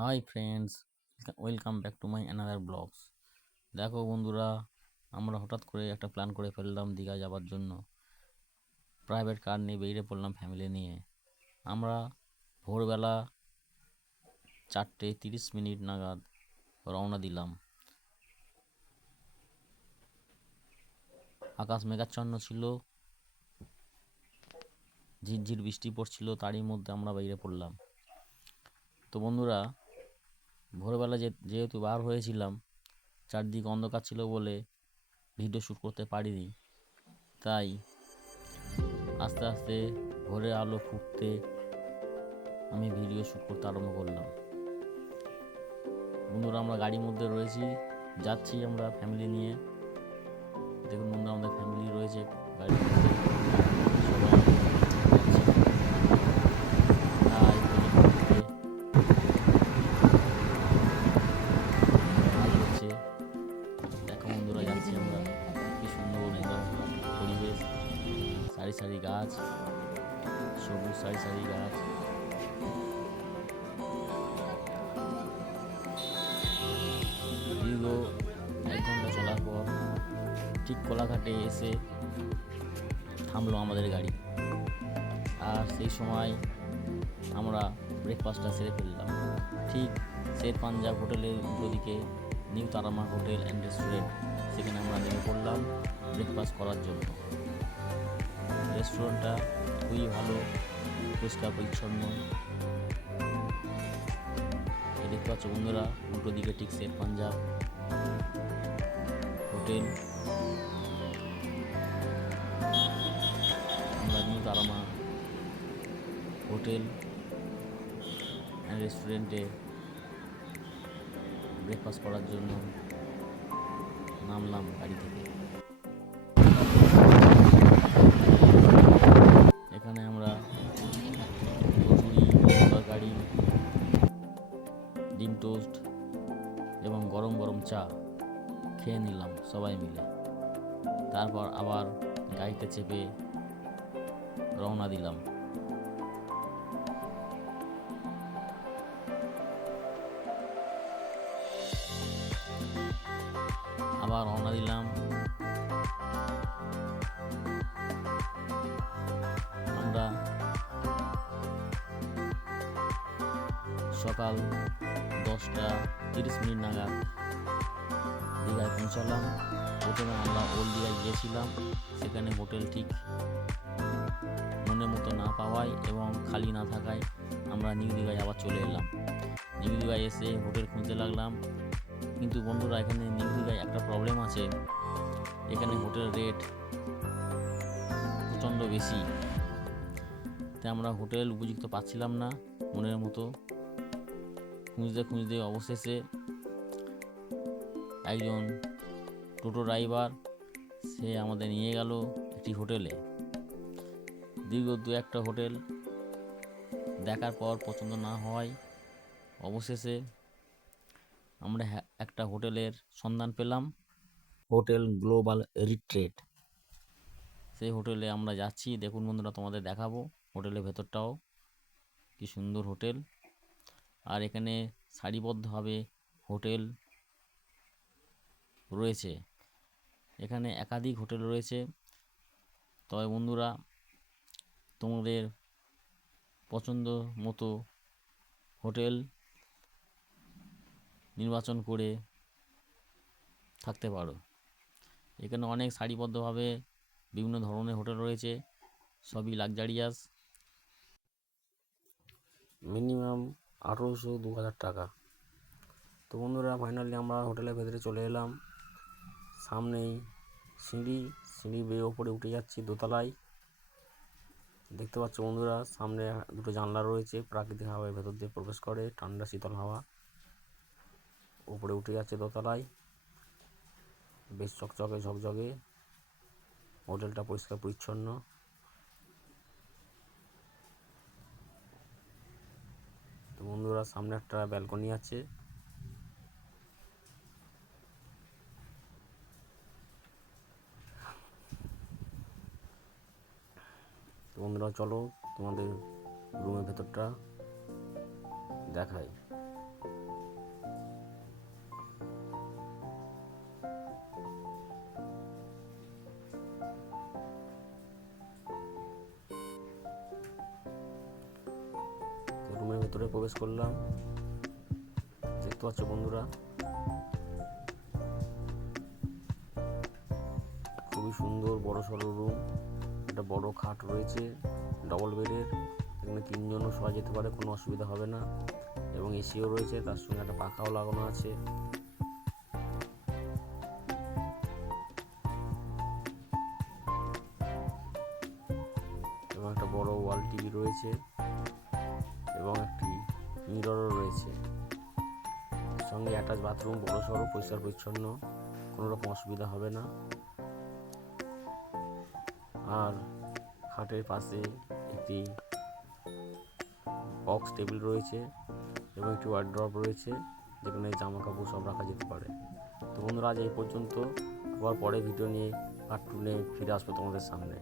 High friends, welcome back to my another blogs. দেখো বন্ধুরা, আমরা হঠাৎ করে একটা প্ল্যান করে ফেললাম দীঘা যাওয়ার জন্য। প্রাইভেট কার নিয়ে বেরিয়ে পড়লাম ফ্যামিলি নিয়ে। আমরা ভোরবেলা 4:30 নাগাদ রওনা দিলাম। আকাশ মেঘাচ্ছন্ন ছিল, ঝিরঝির বৃষ্টি পড়ছিল, তারই মধ্যে আমরা বেরিয়ে পড়লাম। তো বন্ধুরা, ভোরবেলা যেহেতু বার হয়েছিলাম, চারদিক অন্ধকার ছিল বলে ভিডিও শ্যুট করতে পারিনি। তাই আস্তে আস্তে ভোরের আলো ফুটতে আমি ভিডিও শ্যুট করতে আরম্ভ করলাম। বন্ধুরা, আমরা গাড়ির মধ্যে রয়েছি, যাচ্ছি আমরা ফ্যামিলি নিয়ে। দেখুন বন্ধুরা, আমাদের ফ্যামিলি রয়েছে গাড়ির মধ্যে, সবাই যাচ্ছি। হাই থেকে হাই হচ্ছে। দেখো বন্ধুরা, যাচ্ছি আমরা। কি সুন্দর একদম পরিবেশ, সারি সারি গাছ, সবুজ সারি সারি গাছ। দীর্ঘ 1 ঘন্টা চলার পর ঠিক কোলাঘাটে এসে থামলো আমাদের গাড়ি। আর সেই সময় আমরা ব্রেকফাস্টটা সেরে ফেললাম। ঠিক শের পাঞ্জাব হোটেলের উল্টো দিকে new Tara Maa hotel and restaurant, সেখানে আমরা নেমে পড়লাম ব্রেকফাস্ট করার জন্য। রেস্টুরেন্টটা খুবই ভালো, পরিষ্কার পরিচ্ছন্ন। এই দেখতে পাচ্ছ বন্ধুরা, উল্টো দিকে ঠিক শের পাঞ্জাব হোটেল। আমরা নিউ তারামা হোটেল অ্যান্ড রেস্টুরেন্টে ব্রেকফাস্ট করার জন্য নামলাম গাড়ি থেকে। এখানে আমরা কচুরি, তরকারি, ডিম টোস্ট এবং গরম গরম চা খেয়ে নিলাম সবাই মিলে। তারপর আবার গাড়িতে চেপে রওনা দিলাম। আমরা সকাল 10:30 নাগাদ দীঘায় পৌঁছালাম। প্রথমে আমরা ওল্ড দীঘায় গিয়েছিলাম, সেখানে হোটেল ঠিক মনের মতো না পাওয়ায় এবং খালি না থাকায় আমরা নিউ দীঘায় আবার চলে এলাম। নিউ দীঘায় এসে হোটেল খুঁজতে লাগলাম, কিন্তু বন্ধুরা, এখানে নিউ দীঘায় একটা প্রবলেম আছে। এখানে হোটেল রেট প্রচণ্ড বেশি, তাই আমরা হোটেল উপযুক্ত পাচ্ছিলাম না মনের মতো। খুঁজতে খুঁজতে অবশেষে একজন টোটো ড্রাইভার, সে আমাদের নিয়ে গেল একটি হোটেলে। দীর্ঘ 2-1টা হোটেল দেখার পর পছন্দ না হওয়ায় অবশেষে আমরা একটা হোটেলের সন্ধান পেলাম, হোটেল গ্লোবাল রিট্রিট। সেই হোটেলে আমরা যাচ্ছি। দেখুন বন্ধুরা, তোমাদের দেখাবো হোটেলের ভেতরটাও, কি সুন্দর হোটেল। আর এখানে সারিবদ্ধভাবে হোটেল রয়েছে, এখানে একাধিক হোটেল রয়েছে। তবে বন্ধুরা, তোমাদের পছন্দ মতো হোটেল নির্বাচন করে থাকতে পারো। এখানে অনেক সারিবদ্ধভাবে বিভিন্ন ধরনের হোটেল রয়েছে, সবই লাক্সারিয়াস। মিনিমাম 1800-2000 টাকা। তো বন্ধুরা, ফাইনালি আমরা হোটেলের ভেতরে চলে এলাম। সামনেই সিঁড়ি বেয়ে ওপরে উঠে যাচ্ছি দোতলায়। দেখতে পাচ্ছ বন্ধুরা, সামনে দুটো জানলা রয়েছে, প্রাকৃতিক হাওয়া ভেতর দিয়ে প্রবেশ করে, ঠান্ডা শীতল হাওয়া। উপরে উঠে যাচ্ছে দোতলায়, বেশ চকচকে ঝকঝকে। হোটেলটা পরিষ্কার পরিচ্ছন্ন। তো বন্ধুরা, সামনে একটা ব্যালকনি আছে। তো বন্ধুরা, চলো তোমাদের রুমের ভেতরটা দেখাই। রুমের ভেতরে প্রবেশ করলাম, দেখতে পাচ্ছ বন্ধুরা খুবই সুন্দর বড় সড়ো রুম। একটা বড় খাট রয়েছে ডবল বেডের, এখানে 3 জনও শোয়া যেতে পারে, কোনো অসুবিধা হবে না। এবং এসিও রয়েছে, তার সঙ্গে একটা পাখাও লাগানো আছে। এবং একটা বড় ওয়াল টিভি রয়েছে এবং একটি মিররও রয়েছে। সঙ্গে অ্যাটাচ বাথরুম, বড় সড়ো, পরিষ্কার পরিচ্ছন্ন, কোনো রকম অসুবিধা হবে না। আর খাটের পাশে একটি বক্স টেবিল রয়েছে এবং একটি ওয়ার্ড্রপ রয়েছে, যেখানে জামা কাপড় সব রাখা যেতে পারে। তো বন্ধুরা আজ এই পর্যন্ত, আবার পরে ভিডিও নিয়ে পার্ট 2 নিয়ে ফিরে আসবো তোমাদের সামনে।